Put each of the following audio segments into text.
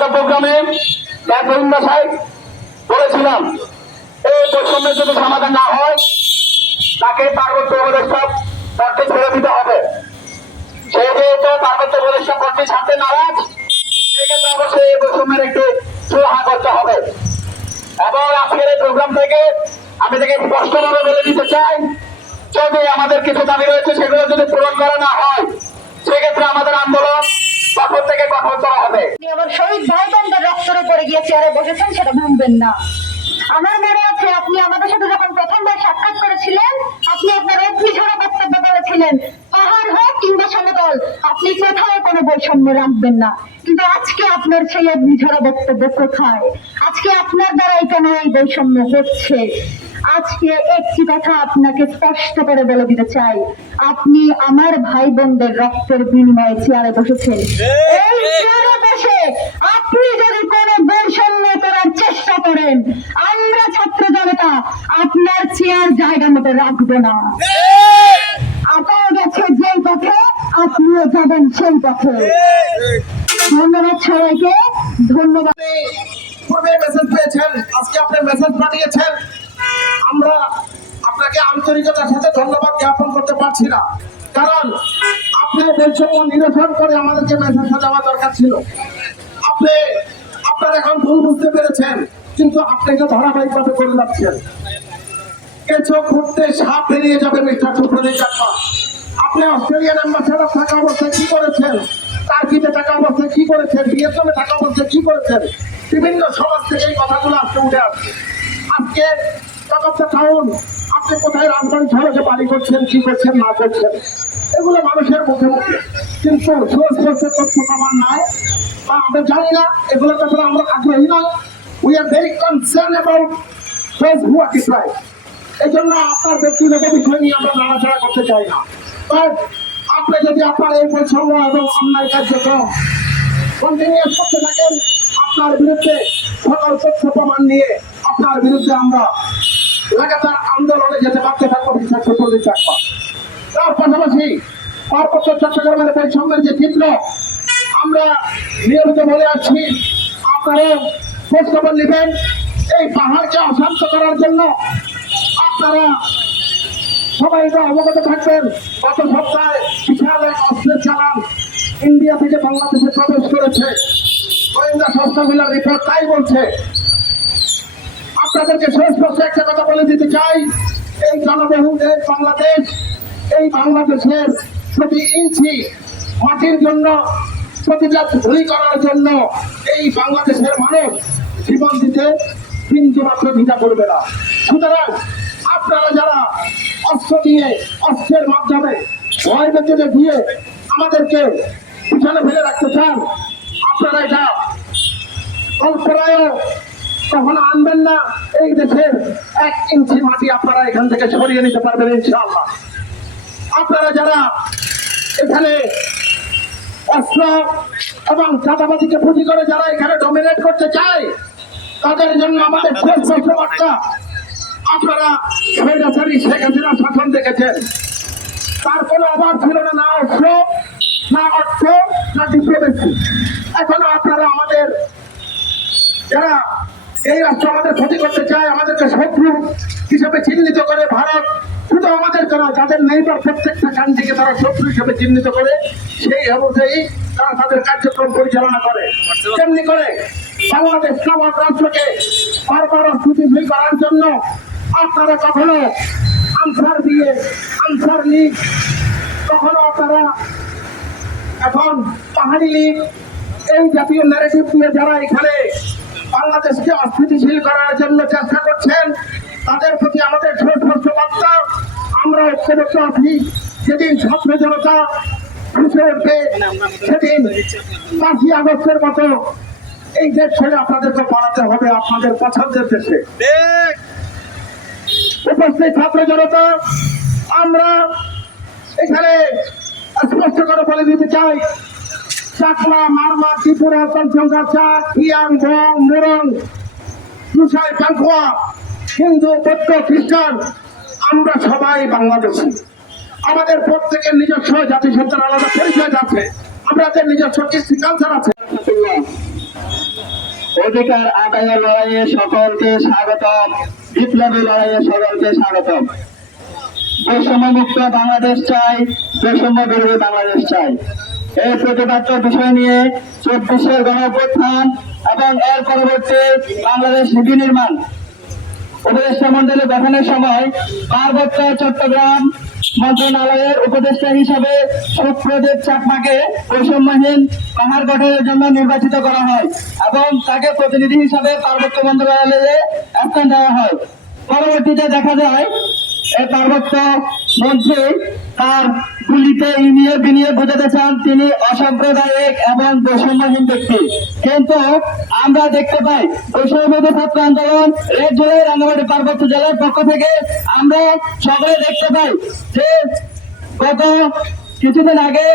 গত প্রোগ্রামে এক রহিম বাসায় বলেছিলাম, এই বৈষম্যের যদি সমাধান না হয়, তাকে পার্বত্য উপদেষ্টা পদটি ছেড়ে দিতে হবে। সে যেহেতু পার্বত্য উপদেষ্টা পদটি ছাড়তে নারাজ, সেক্ষেত্রে অবশ্যই এই বৈষম্যের একটি সুরাহা করতে হবে। এবং আজকের এই প্রোগ্রাম থেকে আমি থেকে স্পষ্টভাবে বলে দিতে চাই, যদি আমাদের কিছু দাবি রয়েছে, সেগুলো যদি পূরণ করা না হয় সেক্ষেত্রে আমাদের আন্দোলন কঠোর থেকে কঠোরতর হবে আপনি আবার শহীদ ভাই বোনদের রক্তের উপরে গিয়ে চেয়ারে বসেছেন সেটা ভুলবেন না। আমার মনে আছে আপনি আমাদের সাথে যখন প্রথমবার সাক্ষাৎ করেছিলেন আপনি আপনার অগ্নিঝরা বক্তব্য বলেছিলেন পাহাড় হোক কিংবা সমতল আপনি কোথাও কোনো বৈষম্য রাখবেন না। কিন্তু আজকে আপনার সেই অগ্নিঝরা বক্তব্য কোথায়? আজকে আপনার দ্বারাই কেন এই বৈষম্য হচ্ছে? আজকে একটি কথা আপনাকে স্পষ্ট করে বলে দিতে চাই। আপনি আমার ভাই বোনদের রক্তের বিনিময়ে চেয়ারে বসেছেন। এই চেয়ারে বসে আপনি যদি কোনো বৈষম্য করার চেষ্টা করেন। আমরা ছাত্র জনতা আপনার চেয়ার জায়গা মতো রাখব না। আপনার গেছে যেই পথে, আপনিও যাবেন সেই পথে। ধন্যবাদ সবাইকে, ধন্যবাদ। পূর্বে মেসেজ পেয়েছেন, আজকে আপনি মেসেজ পাঠিয়েছেন। আমরা আপনাকে আন্তরিকতার সাথে ধন্যবাদ জ্ঞাপন করতে পারছি না। কারণ আপনি বৈষম্য নিরসন করে আমাদেরকে মেসেজটা দেওয়া দরকার ছিল। আপনি, আপনার এখন ভুল বুঝতে পেরেছেন। কিন্তু আপনি আপনাকে ধারাবাহিকভাবে করে যাচ্ছেন। কেঁচো ঘুরতে সাপ বেরিয়ে যাবে, মিস্টার সুপ্রদীপ চাকমা আপনি অস্ট্রেলিয়ান অ্যাম্বাসেডার থাকা অবস্থায় কি করেছেন? টার্কিতে থাকা অবস্থায় কি করেছেন? ভিয়েতনামে থাকা অবস্থায় কি করেছেন? বিভিন্ন সমাজ থেকে এই কথাগুলো আজকে উঠে আসছে। আজকে টাকা টাউন আপনি কোথায় রাজবাড়ি সড়কে বাড়ি করছেন, কি করছেন, না করছেন, এগুলো মানুষের মুখে মুখে। কিন্তু সুস্পষ্ট তথ্য প্রমাণ নাই, বা আমরা জানি না, এগুলোর ব্যাপারে আমরা আগ্রহী নয়। We are very concern about those who are deprived. এই জন্য আপনার ব্যক্তিগত বিষয় নিয়ে আমরা নাড়াচাড়া করতে চাই না। বাট আপনি যদি আপনার এই বৈষম্য এবং অন্যায় কার্যক্রম কন্টিনিউস করতে থাকেন, আপনার বিরুদ্ধে সকল তথ্য প্রমাণ নিয়ে আপনার বিরুদ্ধে আমরা লাগাতার আন্দোলনে যেতে বাধ্য থাকব বিশ্বাস চতুর্দিক থাকব তার পাশাপাশি পার্বত্য চট্টগ্রামের বৈষম্যের যে চিত্র, আমরা নিয়মিত বলে আসছি আপনারা খোঁজখবর নেবেন। এই পাহাড়কে অশান্ত করার জন্য আপনারা সবাই অবগত থাকবেন। গত সপ্তাহে বিশাল এক অস্ত্রের চালান ইন্ডিয়া থেকে বাংলাদেশে প্রবেশ করেছে। গোয়েন্দা সংস্থাগুলোর রিপোর্ট তাই বলছে। আপনাদেরকে সুস্পষ্ট একটা কথা বলে দিতে চাই। এই জনবহুল দেশ বাংলাদেশ, এই বাংলাদেশের প্রতি ইঞ্চি মাটির জন্য প্রতিটা ধুলি করার জন্য এই বাংলাদেশের মানুষ জীবন দিতে বিন্দু মাত্র দ্বিধা করবে না। সুতরাং আপনারা যারা অস্ত্র দিয়ে অস্ত্রের মাধ্যমে ভয় বেঁচে দিয়ে আমাদেরকে পিছনে ফেলে রাখতে চান, আপনারা এটা কল্পনায়ও কখনো আনবেন না। এই দেশের এক ইঞ্চি মাটি আপনারা এখান থেকে সরিয়ে নিতে পারবেন ইনশাআল্লাহ। আপনারা যারা এখানে অস্ত্র এবং চাঁদাবাজিকে পুঁজি করে যারা এখানে ডমিনেট করতে চায়, তাদের জন্য আমাদের শেষ বার্তা আপনারা স্বৈরাচারী শেখ হাসিনা শাসন দেখেছেন। তার কোনো অভাব ছিল না না অস্ত্র, না অর্থ, না ডিপ্লোমেসি এখনও আপনারা আমাদের, যারা এই রাষ্ট্র আমাদের ক্ষতি করতে চায়, আমাদেরকে শত্রু হিসেবে চিহ্নিত করে ভারত শুধু আমাদের কেন যাদের নেইবার প্রত্যেকটা কান্ট্রিকে তারা শত্রু হিসেবে চিহ্নিত করে, সেই অনুযায়ী তারা তাদের কার্যক্রম পরিচালনা করে। তেমনি করে বাংলাদেশ নামক রাষ্ট্রকে বারবার স্থিতিশীল করার জন্য আপনারা কখনো আনসার দিয়ে আনসার লীগ, কখনো আপনারা এখন পাহাড়ি লীগ, এই জাতীয় ন্যারেটিভ দিয়ে যারা এখানে বাংলাদেশকে অস্থিতিশীল করার জন্য চেষ্টা করছেন, তাদের প্রতি আমাদের যেদিন জনতা উঠবে, সেদিন পাঁচই আগস্টের মতো এই দেশ ছেড়ে আপনাদেরকে হবে আপনাদের পছন্দের দেশে। উপস্থিত ছাত্র জনতা, আমরা এখানে স্পষ্ট করে বলে দিতে চাই, চাকমা, মারমা, ত্রিপুরা চঞ্চঙ্গা চা বং মুরং হিন্দু, বৌদ্ধ, খ্রিস্টান আমরা সবাই বাংলাদেশি। আমাদের প্রত্যেকের নিজস্ব জাতিসত্তার আলাদা পরিচয় আছে। আমাদের নিজস্ব কৃষ্টি কালচার আছে। অধিকার আদায়ের লড়াইয়ে সকলকে স্বাগতম। বিপ্লবী লড়াইয়ে সকলকে স্বাগতম। বৈষম্য মুক্ত বাংলাদেশ চাই বৈষম্য বিরোধী বাংলাদেশ চাই। এই প্রতিপাদ্য বিষয় নিয়ে চব্বিশের গণঅভ্যুত্থান এবং এর পরবর্তী বাংলাদেশ নীতি নির্মাণ উপদেষ্টা মন্ডলী গঠনের সময় পার্বত্য চট্টগ্রাম মন্ত্রণালয়ের উপদেষ্টা হিসাবে সুপ্রদীপ চাকমাকে বৈষম্যহীন পাহাড় গঠনের জন্য নির্বাচিত করা হয় এবং তাকে প্রতিনিধি হিসাবে পার্বত্য মন্ত্রণালয়ে স্থান দেওয়া হয়। পরবর্তীতে দেখা যায় তিনি অসাম্প্রদায়িক এবং বৈষম্যহীন ব্যক্তি। কিন্তু আমরা দেখতে পাই বৈষম্যবিরোধী ছাত্র আন্দোলন রেড জুলাই রাঙ্গামাটি পার্বত্য জেলার পক্ষ থেকে আমরা সকলে দেখতে পাই যে গত কিছুদিন আগে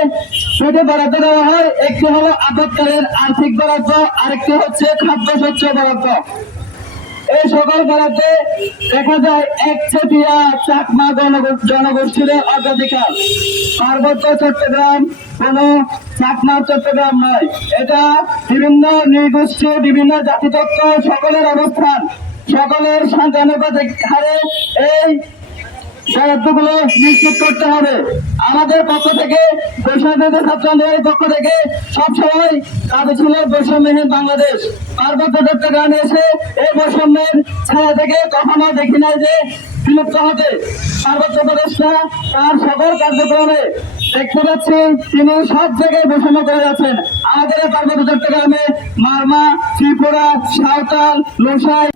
দুটি বরাদ্দ দেওয়া হয়, একটি হলো আপৎকালীন আর্থিক বরাদ্দ, আরেকটি হচ্ছে খাদ্য শস্য বরাদ্দ। এই সকল বরাদ্দে দেখা যায় একচেটিয়া চাকমা জনগো- জনগোষ্ঠীর অগ্রাধিকার। পার্বত্য চট্টগ্রাম কোন চাকমা চট্টগ্রাম নয়। এটা বিভিন্ন নৃগোষ্ঠী, বিভিন্ন জাতিতত্ত্ব, সকলের অবস্থান, সকলের সন্তানুপাতিক হারে এই বরাদ্দগুলো নিশ্চিত করতে হবে। আমাদের পক্ষ থেকে বৈষম্যবিরোধী ছাত্র পক্ষ থেকে সবসময় কাজে ছিল বৈষম্যহীন বাংলাদেশ। পার্বত্য চট্টগ্রামে এসে এই বৈষম্যের ছায়া থেকে কখনো দেখি নাই যে বিলুপ্ত হতে। পার্বত্য প্রদেশটা তার সকল কার্যক্রমে দেখতে পাচ্ছি, তিনি সব জায়গায় বৈষম্য করে যাচ্ছেন। আমাদের পার্বত্য চট্টগ্রামে মারমা, ত্রিপুরা, সাঁওতাল, লোসাই